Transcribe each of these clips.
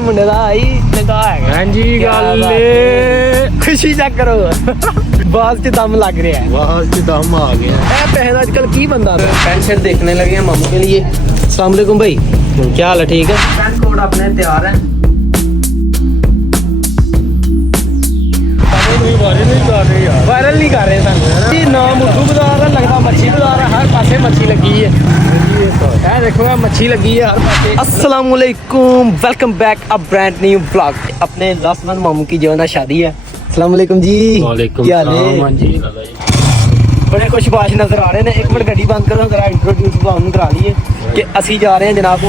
ਮੁੰਡੇ ਦਾ ਆਈ ਨਿਕਾਹ ਹੈਗਾ। ਹਾਂਜੀ ਗੱਲ ਖੁਸ਼ੀ ਚੈੱਕ ਕਰੋ ਬਾਜ਼ 'ਚ ਦਮ लग रहा है। बाहर से दम आ गया। पहन आजकल की बंदा पैंट शर्ट देखने लगे हैं मामू के लिए। अस्सलाम वालेकुम भाई, क्या हाल है? ठीक है। पैंट कोट अपने तैयार है। वायरल नहीं कर रहे जी ना। मुठू बाजार है, लगता मच्छी बाजार है, हर पासे मच्छी लगी है। देखो मच्छी लगी है हर पासे। अस्सलाम वालेकुम, welcome back a brand new vlog. अपने लास्टमन मामू की जो है ना शादी है। अस्सलाम वालेकुम जी। क्या हाल है? बड़े खुशबाश नजर आ रहे हैं। एक मिनट गड्डी बंद करो, जरा इंट्रोड्यूस करा लिए कि असी जा रहे हैं जनाब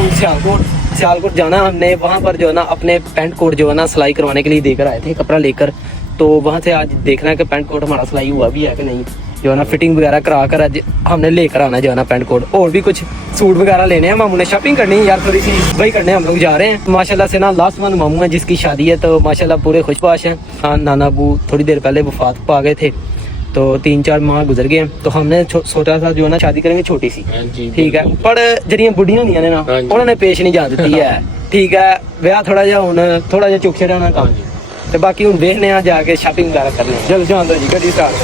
सियालकोट जाना। हमने वहाँ पर जो है ना अपने पैंट कोट जो है ना सिलाई करवाने के लिए देकर आए थे कपड़ा लेकर। तो वहाँ से आज देखना है कि पैंट कोट हमारा सिलाई हुआ भी है कि नहीं। जो है ना फिटिंग वगैरह करा कर आज हमने लेकर आना जो है ना पैंट कोट। और भी कुछ सूट वगैरह लेने हैं। मामू ने शॉपिंग करनी है यार, थोड़ी सी वही करने हम लोग जा रहे हैं। माशाल्लाह से ना लास्ट वन मामू है जिसकी शादी है, तो माशाल्लाह पूरे खुशबाश हैं। हाँ, नाना अबू थोड़ी देर पहले वफात पा गए थे, तो 3-4 माह गुजर गए। तो हमने सोचा था जो है ना शादी करेंगे छोटी सी, ठीक है। पर जड़ियां बुढ़ियां होंदियां ने ना उन्होंने पेश नहीं जान दी है, ठीक है। ब्याह थोड़ा जिहा हुण थोड़ा जिहा चुक छड़ाना काम, ते बाकी हुण देखने आ जाके शॉपिंग वगैरह करने। जल्द जान दो जी, गड्डी स्टार्ट।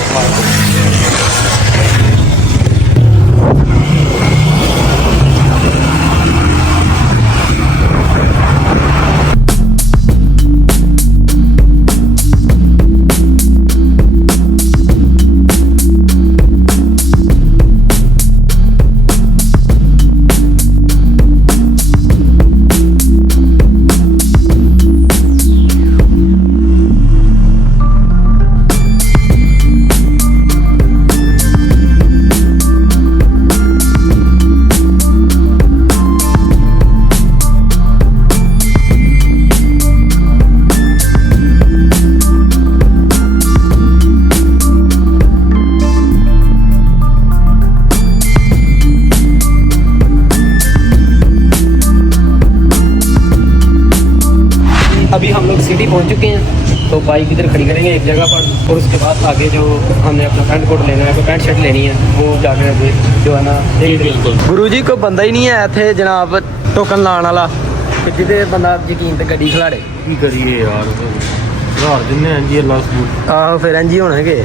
अभी हम लोग सिटी पहुंच चुके हैं, तो बाइक इधर खड़ी करेंगे एक जगह पर। और उसके बाद आगे जो हमने अपना पैंट कोट लेना है, तो पैंट शर्ट लेनी है, वो जाके जो है ना गुरु जी को बंदा ही नहीं है थे जनाब टोकन लाने वाला, जिदे बंदा यकीन ते गड्डी खिलाड़े की करिए यार, घर दिने हैं जी अल्लाह सबूत। आहो फिर इंज ही होना के,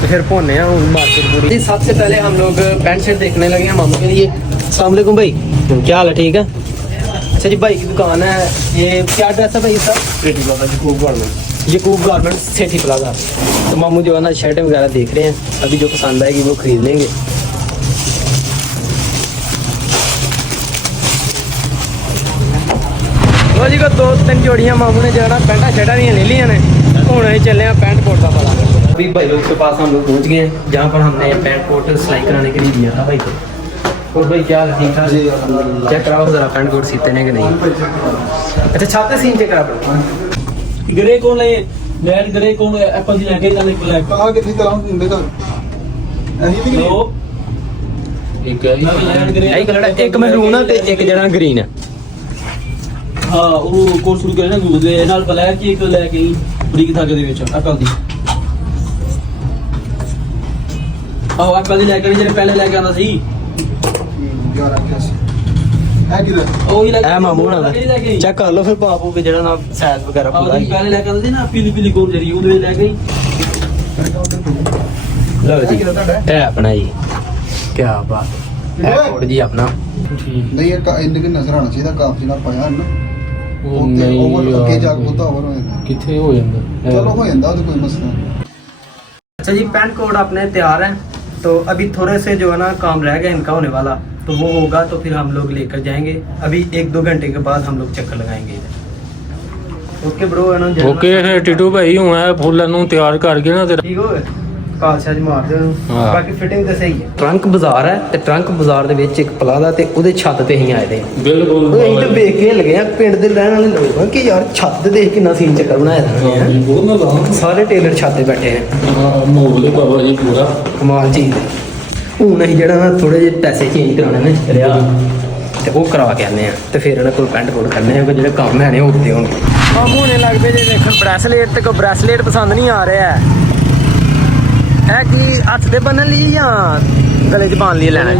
तो फिर भोने मार्केट पूरी। सबसे पहले हम लोग पैंट शर्ट देखने लगे हैं मामू के लिए। अस्सलाम वालेकुम भाई, क्या हाल है? ठीक है। अच्छा जी, भाई की दुकान है, ये क्या एड्रेस है भाई इसका? सेठी प्लाजा, यकूब गारमेंट सेठी प्लाजा। तो मामू जो है ना शर्टें वगैरह देख रहे हैं, अभी जो पसंद आएगी वो खरीद लेंगे। वो जी को 2-3 जोड़ियाँ मामू ने जो है ना पैंटा शर्टा नहीं ले लिया ने। हूँ ही चले हैं पैंट कोट का पता। अभी भाई लोग के पास हम लोग पहुँच गए हैं, जहाँ पर हमने पैंट कोट सिलाई कराने के लिए दिया था भाई को। और भाई क्या हाल? ठीक ठाक? चेक कराओ जरा पैंट कोट सीते हैं कि नहीं। अच्छा छाते सीन चेक करा। ग्रे कौन ले रेड ग्रे कौन एप्पल दी लेके जाने ब्लैक कहां कितनी तरह मुंडे का ऐसी भी लो ठीक है। रेड ग्रे यही कलर है, एक मैरून है ते एक जरा ग्रीन है। ਹਾਂ ਉਹ ਕੋਰਸ ਸ਼ੁਰੂ ਕਰਿਆ ਨਾ ਗੂਗਲ ਦੇ ਨਾਲ ਬਲੈਕ ਇੱਕ ਲੈ ਕੇ ਬਰੀਕ ਧਾਗੇ ਦੇ ਵਿੱਚ ਐਪਲ ਦੀ। ਆਹ ਐਪਲ ਦੀ ਲੈ ਕੇ ਜਿਹੜੇ ਪਹਿਲੇ ਲੈ ਕੇ ਆਂਦਾ ਸੀ 11 कैसे है किधर ਉਹ ਹੀ ਲੈ ਐ ਮਾਮੂ ਨਾਲ ਚੈੱਕ ਕਰ ਲਓ ਫਿਰ ਪਾਪੂ ਕੇ ਜਿਹੜਾ ਨਾ ਸਾਈਜ਼ ਵਗੈਰਾ ਪੂਰਾ ਆਹ ਪਹਿਲੇ ਲੈ ਕੇ ਆਂਦਾ ਸੀ ਨਾ ਪੀਲੀ ਪੀਲੀ ਕੋਰ ਜਿਹੜੀ ਉਹਦੇ ਵਿੱਚ ਲੈ ਗਈ। ਲਓ ਜੀ ਇਹ ਆਪਣਾ ਜੀ, ਕੀ ਬਾਤ ਹੈ। ਕੋਡ ਜੀ ਆਪਣਾ नहीं ये इनके नजर आना चाहिए काफ जिना पाया है ना ਉਹ ਨਹੀਂ ओवर अगे यार, जाके होता ओवर होएगा। किथे हो ਜਾਂਦਾ चलो हो जाता तो कोई मसला नहीं। अच्छा जी, पैंट कोड अपने तैयार है। तो अभी थोड़े से जो है ना काम रह गया इनका होने वाला, तो वो होगा तो फिर हम लोग लेकर जाएंगे। अभी 1-2 घंटे के बाद हम लोग चक्कर लगाएंगे इधर। ओके ब्रो, है ना? ਓਕੇ ਫਿਰ ਟਿਟੂ ਭਾਈ ਹੁਣ ਇਹ ਫੁੱਲਾਂ ਨੂੰ ਤਿਆਰ ਕਰਕੇ ਨਾ ਤੇਰਾ ठीक हो गए ਕਾਲਸ਼ਾ ਜੀ ਮਾਰ ਦਿਓ। ਹਾਂ। ਬਾਕੀ ਫਿਟਿੰਗ ਤਾਂ ਸਹੀ ਹੈ। ਟਰੰਕ ਬਾਜ਼ਾਰ ਹੈ, ਤੇ ਟਰੰਕ ਬਾਜ਼ਾਰ ਦੇ ਵਿੱਚ ਇੱਕ ਪਲਾਜ਼ਾ ਤੇ ਉਹਦੇ ਛੱਤ ਤੇ ਹੀ ਆਏ ਦੇ। ਬਿਲਕੁਲ ਉਹ ਅਸੀਂ ਤਾਂ ਵੇਖ ਕੇ ਲੱਗੇ ਆ ਪਿੰਡ ਦੇ ਰਹਿਣ ਵਾਲੇ ਲੋਕ ਕਿ ਯਾਰ ਛੱਤ ਤੇ ਦੇਖ ਕਿੰਨਾ ਸੀਨ ਚੱਕਰ ਬਣਾਇਆ ਇਹਨਾਂ ਨੇ। ਬਹੁਤ ਨਾ ਸਾਰੇ ਟੇਲਰ ਛੱਤ ਤੇ ਬੈਠੇ ਆ, ਹਾਂ ਮੋਲ ਦੇ ਬਾਬਾ ਜੀ ਪੂਰਾ ਕਮਾਲ ਚੀਜ਼ ਹੈ। ਹੁਣ ਅਸੀਂ ਜਿਹੜਾ ਨਾ ਥੋੜੇ ਜਿਹੇ ਪੈਸੇ ਚੇਂਜ ਕਰਾਉਣੇ ਨੇ ਰਿਆ, ਤੇ ਉਹ ਕਰਾ ਕੇ ਆਨੇ ਆ, ਤੇ ਫਿਰ ਇਹਨਾਂ ਕੋਲ ਪੈਂਟ ਕੋਟ ਕਰਨੇ ਆ, ਜਿਹੜੇ ਕੰਮ ਹੈ ਨੇ ਉਹ ਉੱਤੇ ਹੋਣਗੇ। ਮਾਮੂ ਨੇ ਲੱਗ ਪਏ ਜੇ ਦੇਖਣ ਬ੍ਰੈਸਲੇਟ, ਤੇ ਕੋਈ ਬ੍ਰੈਸਲੇਟ ਪਸੰਦ ਨਹੀਂ ਆ ਰਿਹਾ ਹੈ। है कि हथ से बनने लिए या गले च पाने लिए लेना?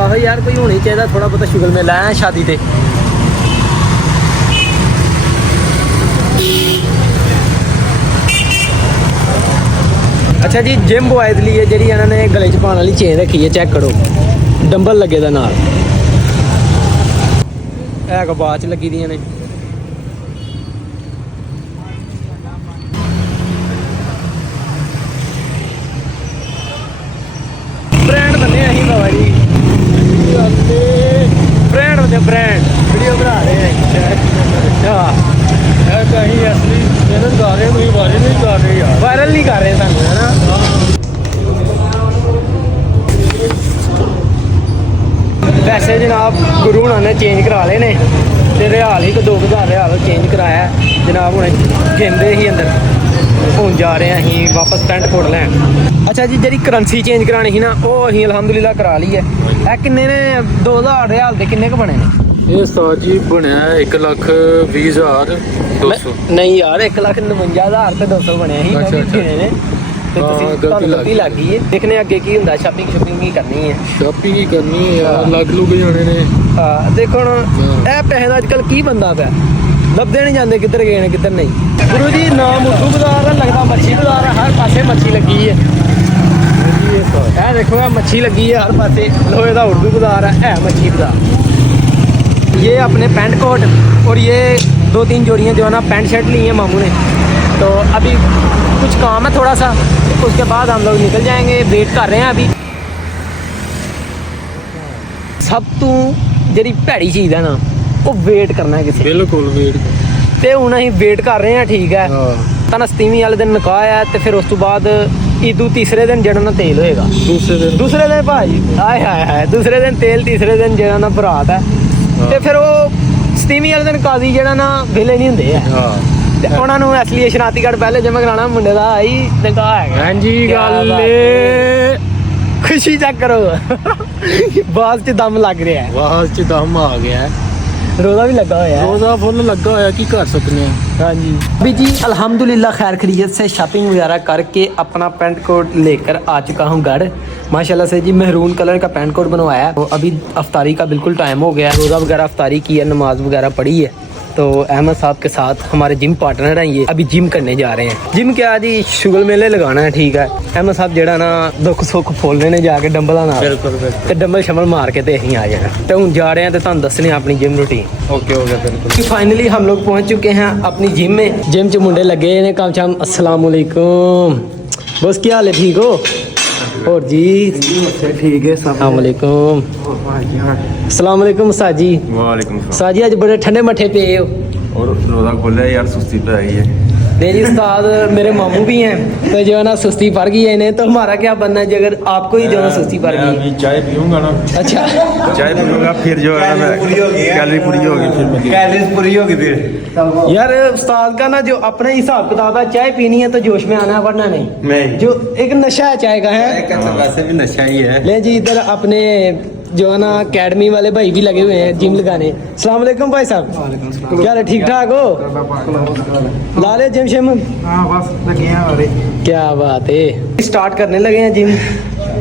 आहो यार कोई होनी चाहिए थोड़ा बहुत शुगल में लाया शादी ते। अच्छा जी जिम बॉयज लिए जी इन्होंने गले च पाने वाली चेन रखी है, चेक करो डंबल लगे दा नाल है को बाद च लगी दियां ने। ब्रांड बने अहीं बाबा जी, ब्रांड बने ब्रांड वीडियो बना रहे हैं। ਇਹ ਤਾਂ ਅਸੀਂ ਅਸਲੀ ਮਿਹਨਤ ਕਰ ਰਹੇ ਤੁਸੀਂ ਵਾਇਰਲ ਨਹੀਂ ਕਰ ਰਹੇ ਯਾਰ। ਵਾਇਰਲ ਨਹੀਂ ਕਰ ਰਹੇ ਸਾਨੂੰ ਹੈ ਨਾ। ਵੈਸੇ ਜਨਾਬ ਗੁਰੂ ਹੁਣਾਂ ਨੇ ਚੇਂਜ ਕਰਾ ਲਏ ਨੇ ਤੇ ਰਿਆਲ ਹੀ 2000 ਰਿਆਲ ਚੇਂਜ ਕਰਾਇਆ ਜਨਾਬ। ਹੁਣ ਕਹਿੰਦੇ ਹੀ ਅੰਦਰ ਹੁਣ ਜਾ ਰਹੇ ਹਾਂ ਅਸੀਂ ਵਾਪਸ ਪੈਂਟ ਕੋਟ ਲੈਣ। ਅੱਛਾ ਜੀ ਜਿਹੜੀ ਕਰੰਸੀ ਚੇਂਜ ਕਰਾਣੀ ਸੀ ਨਾ ਉਹ ਅਸੀਂ ਅਲਹਮਦੁਲਿਲਾ ਕਰਾ ਲਈ ਹੈ। ਇਹ ਕਿੰਨੇ ਨੇ 2000 ਰਿਆਲ ਦੇ ਕਿੰਨੇ ਕੁ ਬਣੇ ਨੇ? ਇਹ ਸਾਜੀ ਬਣਿਆ 1,20,200 ਨਹੀਂ ਯਾਰ 1,59,000 ਤੇ 200 ਬਣਿਆ ਸੀ। ਅੱਛਾ, ਅੱਛਾ। ਗਿਣੇ ਨੇ ਤੇ ਹਾਂ, ਤੁਸੀਂ ਗਲਤੀ ਤੁਹਾਨੂੰ ਲੱਗ ਗਲਤੀ ਲੱਗ ਗਈ ਹੈ। ਦੇਖਨੇ ਅੱਗੇ ਕੀ ਹੁੰਦਾ, ਸ਼ਾਪਿੰਗ ਕੀ ਕਰਨੀ ਹੈ। ਸ਼ਾਪਿੰਗ ਹੀ ਕਰਨੀ ਹੈ ਯਾਰ, ਲੱਗ ਲੁੱਗ ਜਾਣੇ ਨੇ। ਹਾਂ ਦੇਖੋ ਹੁਣ ਇਹ ਪੈਸੇ ਦਾ ਅੱਜ ਕੱਲ੍ਹ ਕੀ ਬੰਦਾ ਪਿਆ, ਲੱਭਦੇ ਨਹੀਂ ਜਾਂਦੇ ਕਿੱਧਰ ਗਏ ਨੇ ਕਿੱਧਰ ਨਹੀਂ। ਗੁਰੂ ਜੀ ਨਾਮ ਉਰਦੂ ਬਾਜ਼ਾਰ ਆ, ਲੱਗਦਾ ਮੱਛੀ ਬਾਜ਼ਾਰ ਆ, ਹਰ ਪਾਸੇ ਮੱਛੀ ਲੱਗੀ ਹੈ। ਇਹ ਦੇਖੋ ਇਹ ਮੱਛੀ ਲੱਗੀ ਹੈ ਹਰ ਪਾਸੇ। लोहे ਦਾ उर्दू बाजार है मच्छी बाजार। ये अपने पैंट कोट और ये 2-3 जोड़ियाँ जो है ना पैंट शर्ट ली हैं मामू ने। तो अभी कुछ काम है थोड़ा सा, उसके बाद हम लोग निकल जाएंगे। वेट कर रहे हैं अभी। सब तो ਜਿਹੜੀ ਭੈੜੀ ਚੀਜ਼ ਹੈ ਨਾ ਉਹ ਵੇਟ ਕਰਨਾ ਕਿਸੇ ਬਿਲਕੁਲ ਵੇਟ। ਤੇ ਹੁਣ ਅਸੀਂ ਵੇਟ ਕਰ ਰਹੇ ਹਾਂ, ਠੀਕ ਹੈ। ਤਾਂ 27ਵੀਂ ਵਾਲੇ ਦਿਨ ਨਿਕਾਹ ਹੈ ਤੇ ਫਿਰ ਉਸ ਤੋਂ ਬਾਅਦ ਈਦੂ ਤੀਸਰੇ ਦਿਨ ਜਿਹੜਾ ਨਾ ਤੇਲ ਹੋਏਗਾ। ਦੂਸਰੇ ਦਿਨ ਭਾਜੀ ਆਏ ਹਾਏ ਹਾਏ ਦੂਸਰੇ ਦਿਨ ਤੇਲ, ਤੀਸਰੇ ਦਿਨ ਜਿਹੜਾ ਨਾ ਬਰਾਤ ਹੈ। ਤੇ ਫਿਰ ਉਹ 27ਵੀਂ ਵਾਲੇ ਦਿਨ ਕਾਜ਼ੀ ਜਿਹੜਾ ਨਾ ਵਿਹਲੇ ਨਹੀਂ ਹੁੰਦੇ ਆ। ਤੇ ਉਹਨਾਂ ਨੂੰ ਇਸ ਲਈ ਸ਼ਨਾਤੀਗੜ੍ਹ ਪਹਿਲੇ ਜਮ੍ਹਾਂ ਕਰਾਉਣਾ ਮੁੰਡੇ ਦਾ ਆਈ ਨਿਕਾਹ ਹੈਗਾ। ਹਾਂਜੀ ਗੱਲ ਖੁਸ਼ੀ ਚੈੱਕ ਕਰੋ ਬਾਅਦ ਚ ਦਮ ਲੱਗ ਰਿਹਾ ਹੈ, ਬਾਅਦ ਚ ਦਮ ਆ ਗਿਆ। ਰੋਜ਼ਾ ਵੀ ਲੱਗਾ ਹੋਇਆ है। रोजा फुल लगा होया की कर सकते हैं। हाँ जी अभी जी अल्हम्दुलिल्लाह खैर खैरियत से शॉपिंग वगैरह करके अपना पैंट कोट लेकर आ चुका हूँ घर। माशाल्लाह से जी मेहरून कलर का पैंट कोट बनवाया। तो अभी अफ्तारी का बिल्कुल टाइम हो गया, रोज़ा वगैरह अफ्तारी की है, नमाज वगैरह पढ़ी है। तो अहमद साहब के साथ हमारे जिम पार्टनर हैं, ये अभी जिम करने जा रहे हैं। जिम क्या जी शुगल मेले लगाना है, ठीक है। अहमद साहब जेड़ा ना दुख सुख फोलने ने जाके डंबल ते डंबल शमल मार के ते अहीं आ जाना। तो हुण जा रहे हैं तो तुहानूं दसने अपनी जिम रूटीन। ओके हो गया बिल्कुल। फाइनली हम लोग पहुंच चुके हैं अपनी जिम में। जिम च मुंडे लगे ने काम शाम। अस्सलाम वालेकुम बस, क्या हाल है, ठीक हो? और जी ठीक है सब। अस्सलाम वालेकुम। अस्सलाम वालेकुम उस्ताद जी। वालेकुम उस्ताद जी आज बड़े ठंडे मठे पे हो। और रोज़ा खोला है यार, सुस्ती तो आई है। नहीं जी उस्ताद मेरे मामू भी हैं, तो जो है ना सुस्ती पड़ गई है इन्हें। तो हमारा क्या बनना है अगर आपको ही जो है ना सुस्ती पड़ मैं गई? अभी चाय पीऊंगा ना, अच्छा चाय पीऊंगा फिर जो है ना कैलोरी पूरी होगी, फिर मैं कैलोरीज पूरी होगी फिर। यार उस्ताद का ना जो अपना हिसाब किताब है, चाय पीनी है तो जोश में आना है वरना नहीं। नहीं। जो एक नशा है चाय का है। वैसे भी नशा ही है। ले जी इधर अपने जो है ना अकेडमी वाले भाई भी लगे हुए हैं जिम लगाने। अस्सलाम वालेकुम भाई साहब, क्या हाल है, ठीक ठाक हो? ला ले जिम शिम? हाँ बस लगे हैं अरे। क्या बात है, स्टार्ट करने लगे हैं जिम।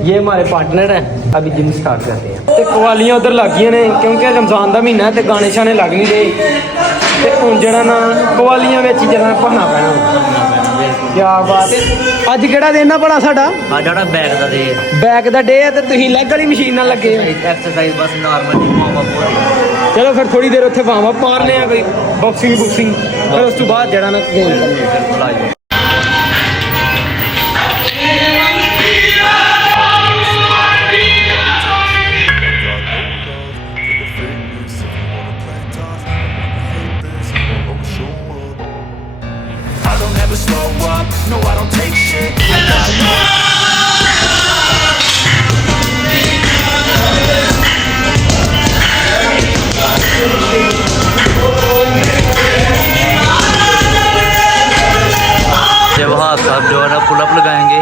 ये हमारे पार्टनर हैं, अभी जिम स्टार्ट करते हैं। ते कवालियां उधर लग गई ने क्योंकि रमजान का महीना है ते गाने शाने लग नहीं रहे। ते हुण जेड़ा ना कवालियां विच जरा भरना पैना। क्या बात है। ਅੱਜ ਕਿਹੜਾ ਦਿਨ ਆ ਬੜਾ ਸਾਡਾ? ਆ ਜਿਹੜਾ ਬੈਕ ਦਾ ਦੇ ਬੈਕ ਦਾ ਡੇ ਹੈ ਤੇ ਤੁਸੀਂ ਲੈਗ ਵਾਲੀ ਮਸ਼ੀਨ ਨਾਲ ਲੱਗੇ ਹੋ। ਐਕਸਰਸਾਈਜ਼ ਬਸ ਨਾਰਮਲ ਜਿਮ ਹੋਵਾ ਚਲੋ ਫਿਰ ਥੋੜੀ ਦੇਰ ਉੱਥੇ ਭਾਵਾਂ ਮਾਰਨੇ ਆ ਕੋਈ ਬਾਕਸਿੰਗ ਫਿਰ ਉਸ ਤੋਂ ਬਾਅਦ ਜਿਹੜਾ ਨਾ ਗੇਮ ਕਰਨੀ। I don't ever slow up, no I don't take shit. I got no जब हाथ साहब जो है ना पुलअप लगाएंगे।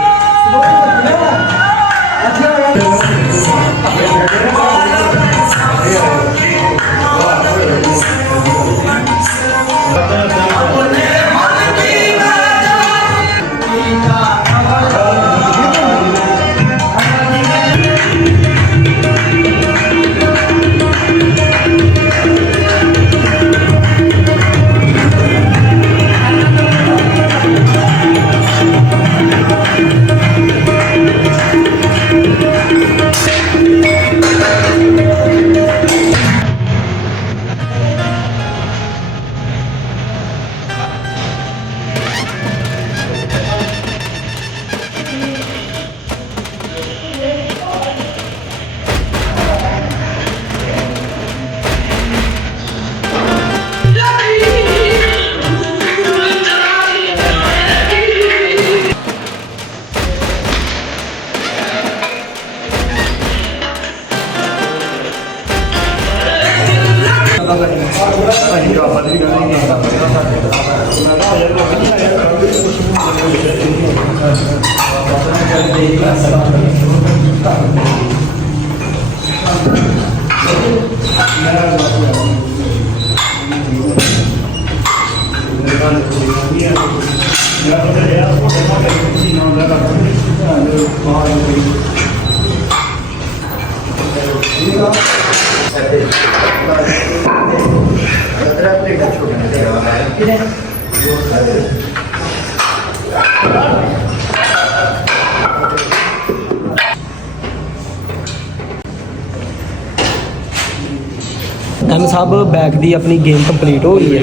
ਐਮ ਸਾਹਿਬ ਬੈਕ ਦੀ ਆਪਣੀ गेम कंप्लीट हो गई है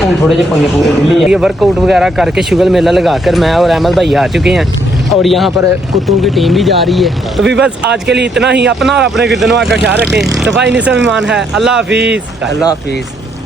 हम थोड़े जे पंगे पूरे दिल्ली ये वर्कआउट वगैरह करके शुगल मेला लगाकर मैं और अहमद भाई आ चुके हैं और यहाँ पर कुत्तों की टीम भी जा रही है। तो भी बस आज के लिए इतना ही। अपना और अपने गिरदनों का ख्याल रखें। सफाई निशा मेहमान है। अल्लाह हाफिज़। अल्लाह हाफिज़।